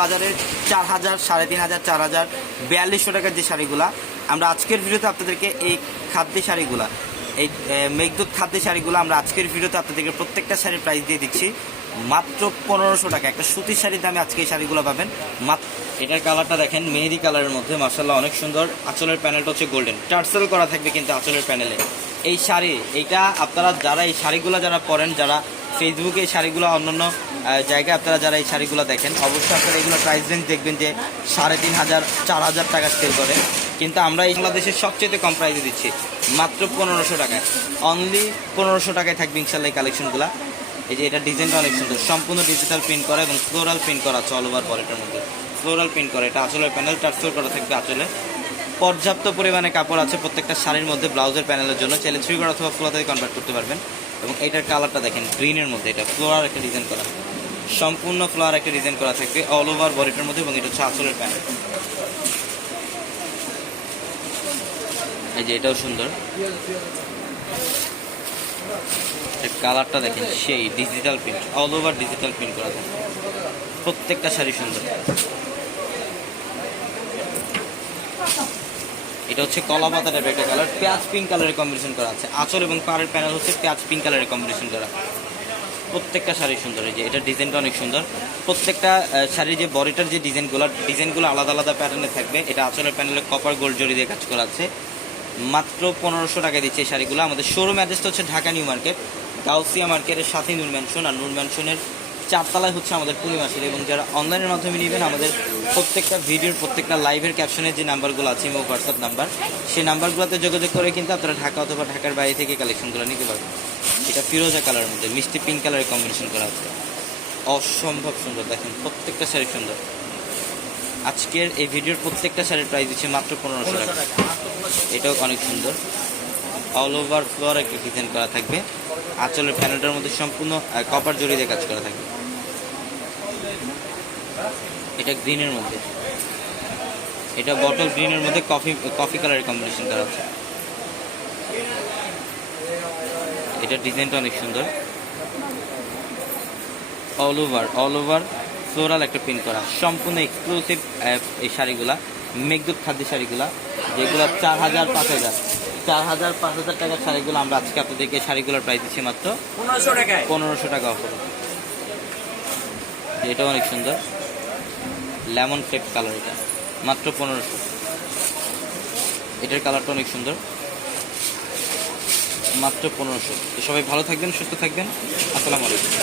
বাজারের চার হাজার, সাড়ে তিন হাজার, চার হাজার, বিয়াল্লিশশো টাকার যে শাড়িগুলা, আমরা আজকের ভিডিওতে আপনাদেরকে এই খাদ্য শাড়িগুলা, এই মেঘদূত খাদ্য শাড়িগুলো আমরা আজকের ভিডিওতে আপনাদেরকে প্রত্যেকটা শাড়ির প্রাইস দিয়ে দিচ্ছি। মাত্র পনেরোশো টাকা, একটা সুতির শাড়ির দামে আজকে এই শাড়িগুলো পাবেন। মাত্র এটার কালারটা দেখেন, মেহেদি কালারের মধ্যে মার্শাল্লাহ অনেক সুন্দর। আঁচলের প্যানেলটা হচ্ছে গোল্ডেন টার্সেল করা থাকবে কিন্তু আঁচলের প্যানেলে এই শাড়ি, এইটা আপনারা যারা এই শাড়িগুলো যারা পরেন, যারা ফেসবুকে এই শাড়িগুলো অন্যান্য জায়গায় আপনারা যারা এই শাড়িগুলো দেখেন, অবশ্যই আপনারা এগুলো প্রাইস রেঞ্জ দেখবেন যে সাড়ে তিন হাজার, চার হাজার টাকা সেল করে। কিন্তু আমরা এই বাংলাদেশের সবচেয়ে কম প্রাইসে দিচ্ছি মাত্র পনেরোশো টাকায়। অনলি পনেরোশো টাকায় থাকবে ইনশাল্লাহ এই কালেকশনগুলো এই যে এটা ডিজাইনটা অনেক সুন্দর সম্পূর্ণ ডিজিটাল প্রিন্ট করা এবং ফ্লোরাল প্রিন্ট করা আছে অল ওভার বডিটার মধ্যে। ফ্লোরাল প্রিন্ট করা, এটা আসলে প্যানেল টার্সেল করা থাকবে আসলে। পর্যাপ্ত পরিমাণে কাপড় আছে প্রত্যেকটা শাড়ির মধ্যে, ব্লাউজের প্যানেলের জন্য। চ্যালেঞ্জ থ্রি করা অথবা ফ্লোরাতে কনভার্ট করতে পারবেন। এবং এটার কালারটা দেখেন, গ্রিনের মধ্যে, এটা ফ্লোরার একটা ডিজাইন করা। সম্পূর্ণ ফ্লোয়ার একটা ডিজাইন করা থাকবে অল ওভার বডিটার মধ্যে এবং এটা হচ্ছে আঁচলের প্যান্ট এই যে এটাও সুন্দর। কালারটা দেখেন, সেই digital print all over digital print করা থাকে প্রত্যেকটা শাড়ি সুন্দর। এটা হচ্ছে কলা পাতা টাইপের একটা কালার। পেঁয়াজ পিঙ্ক কালারের কম্বিনেশন করা আছে। আঁচল এবং পাড়ের প্যানেল হচ্ছে পেঁয়াজ পিঙ্ক কালারের কম্বিনেশন করা। প্রত্যেকটা শাড়ি সুন্দর, এই যে এটা ডিজাইনটা অনেক সুন্দর। প্রত্যেকটা শাড়ির যে বডিটার যে ডিজাইনগুলো ডিজাইনগুলো আলাদা আলাদা প্যাটার্নে থাকবে। এটা আঁচলের প্যানেলে কপার গোল্ড জড়ি দিয়ে কাজ করা আছে। মাত্র পনেরোশো টাকা দিচ্ছে এই শাড়িগুলো। আমাদের শোরুম অ্যাড্রেসটা হচ্ছে ঢাকা নিউ মার্কেট, গাউসিয়া মার্কেটের সাথে নূর ম্যানশন আর নূর ম্যানশনের চারতলায় হচ্ছে আমাদের পূর্ণিমাসের এবং যারা অনলাইনের মাধ্যমে নেবেন, আমাদের প্রত্যেকটা ভিডিওর, প্রত্যেকটা লাইভের ক্যাপশনের যে নাম্বারগুলো আছে এবং হোয়াটসঅ্যাপ নাম্বার সেই নাম্বারগুলোতে যোগাযোগ করে কিন্তু আপনারা ঢাকা অথবা ঢাকার বাইরে থেকে কালেকশনগুলো নিতে পারবেন। এটা ফিরোজা কালারের মধ্যে, মিষ্টি পিঙ্ক কালারের কম্বিনেশন করা আছে। অসম্ভব সুন্দর, দেখেন প্রত্যেকটা শাড়ি সুন্দর। আজকের এই ভিডিওর প্রত্যেকটা শাড়ির প্রাইস দিচ্ছে মাত্র পনেরোশো টাকা। এটাও অনেক সুন্দর। অল ওভার ফ্লোর একটা ডিজাইন করা থাকবে? আঁচলের প্যানেলটার মধ্যে সম্পূর্ণ কপার জড়ি দিয়ে কাজ করা থাকবে। এটা গ্রিনের মধ্যে। এটা বটল গ্রিনের মধ্যে কফি কফি কালারের কম্বিনেশন করা আছে এটা ডিজাইনটা অনেক সুন্দর। All over all over floral একটা প্রিন্ট করা। সম্পূর্ণ এক্সক্লুসিভ এই শাড়িগুলা, মেঘদূত খাদ্য শাড়িগুলা, যেগুলো চার হাজার, পাঁচ হাজার। চার হাজার পাঁচ হাজার টাকার শাড়িগুলো আমরা আজকে আপনাদেরকে শাড়িগুলোর প্রাইস দিচ্ছি মাত্র পনেরোশো টাকায়। পনেরোশো টাকা অফার এটাও অনেক সুন্দর। লেমন ফ্লেপ কালার এটা। মাত্র পনেরোশো। এটার কালারটা অনেক সুন্দর। মাত্র পনেরোশো। তো সবাই ভালো থাকবেন সুস্থ থাকবেন। আসসালামু আলাইকুম।